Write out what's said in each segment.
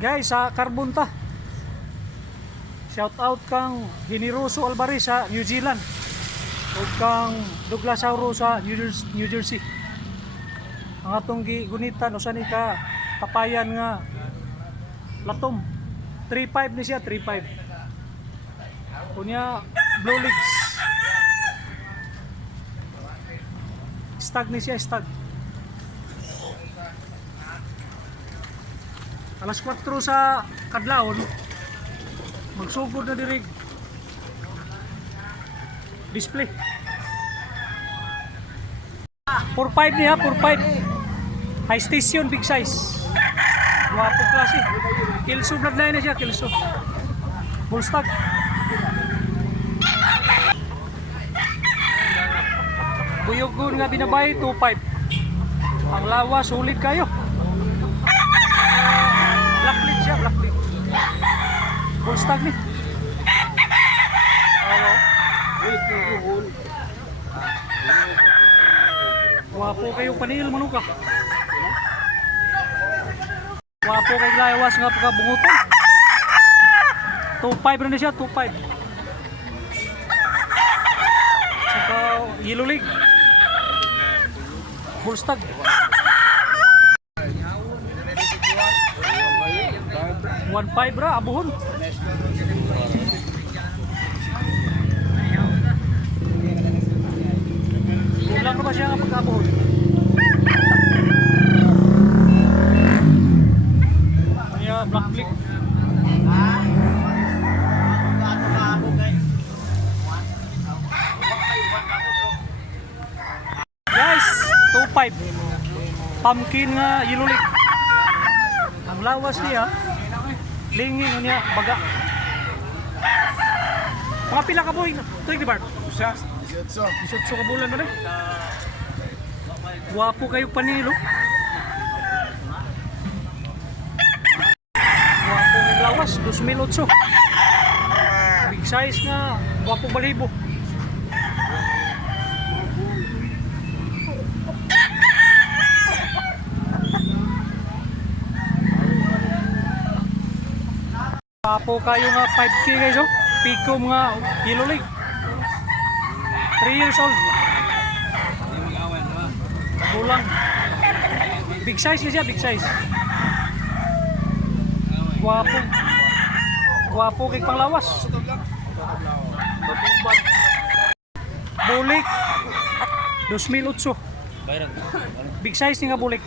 Guys, sa Carbon ta. Shout out kang Generoso Alvarez sa New Zealand. O kang Douglasauro sa New Jersey. Ang atong gigunitan usa ni ka kapayan nga latom. 3.5 ni siya, 3.5. Kunya Blue Legs. Stag ni siya, stag. Alas 4 sa kadlawon magsugod na diri display 4.5 niya, 4.5 high station, big size, wapo klase. Kilso bloodline na siya, kilso full stag. Buyogon nga binabay 2.5. Ang lawa sulit kayo. Blacklit siya, blacklit. Full stag ni. Wapo kayo panil manuka. Wapo kay lawas nga pagkabungutan. 2.5 rin na siya, 2.5. Saka yellow leg. Full stag. 1.5 ra, abuhon. Kulang na ba siya nga pagkabuhon? Kaya black flick. Guys, 2.5. Pumpkin nga yellow leg. Ang lawas niya lingin niya baga. Mga pila ka buhay tuig di Bart? Isa. 18 ka bulan ba na? Wapo kayo panilo. Wapo ng lawas, 2008. Big size nga, wapo balibo. Wapo kayo nga 5K guys, oh. Pico mga yellow leg. 3 years old. Bulang. Big size niya, big size. Guwapo. Guwapo kay panglawas. Bulik. 2008. Big size nga bulik.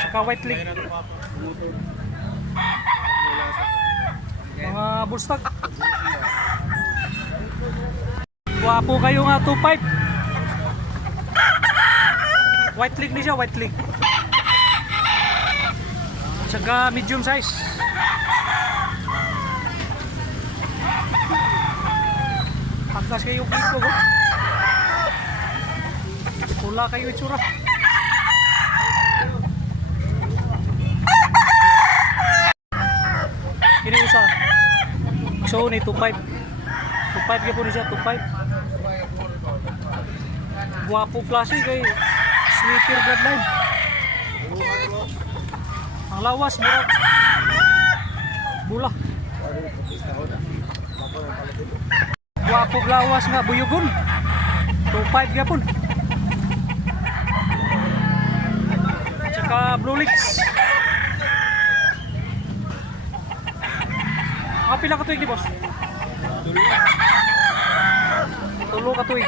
Saka white leg. Mga bulstag. Guwapo kayo nga 2.5. White leg ni siya, white leg. Saka medium size. Pagkas kayo piko ko. Pula kayo itsura. Ini usa. So ni 2.5. 2.5 ka po niya, 2.5. Guwapo klase kay sweeter bloodline. Ang lawas murag bula. Guwapo lawas nga buyugon. 2.5 ka po. Tsaka blue legs. Pila ka tuig ni boss? Tulo ka tuig.